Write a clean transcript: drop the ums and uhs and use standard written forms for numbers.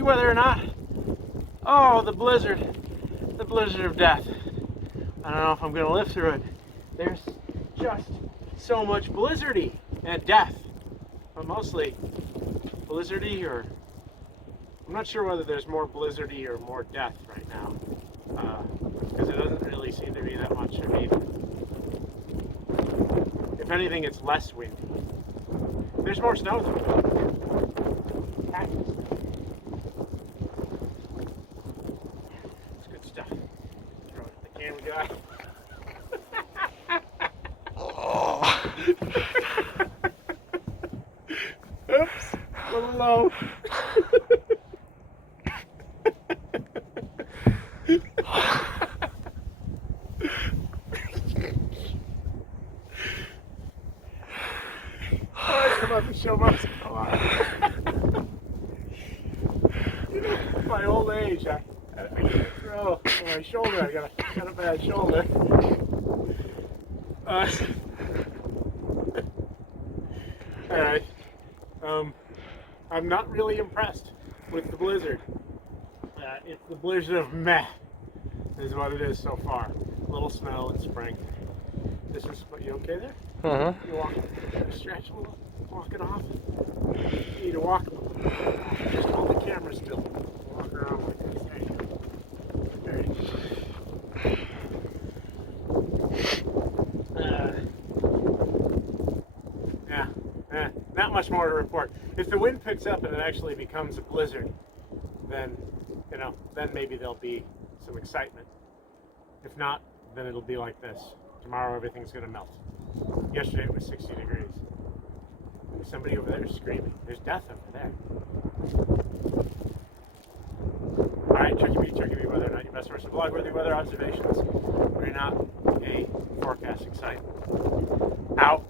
be weather or not. Oh, the blizzard of death. I don't know if I'm gonna live through it. There's just so much blizzardy and death, but mostly blizzardy, or I'm not sure whether there's more blizzardy or more death right now, because it doesn't really seem to be that much of either. If anything, it's less windy. There's more snow though. It's good stuff. Throw it at the camera guy. Oops, a little low. I'm about to show myself. You know, at my old age, I can't throw on my shoulder. I got a bad shoulder. Alright. I'm not really impressed with the blizzard. It's the blizzard of meh, is what it is so far. A little snow in spring. This is, you okay there? Uh-huh. You walking? Stretch a little? Walking off? You need to walk. Just hold the camera still. Walk around like this. There you go. Not much more to report. If the wind picks up and it actually becomes a blizzard, then, then maybe there'll be some excitement. If not, then it'll be like this. Tomorrow everything's gonna melt. Yesterday it was 60 degrees. There's somebody over there screaming. There's death over there. Alright, CherkyB Weather, not your best source of blog-worthy weather observations. We're not a forecasting site. Out.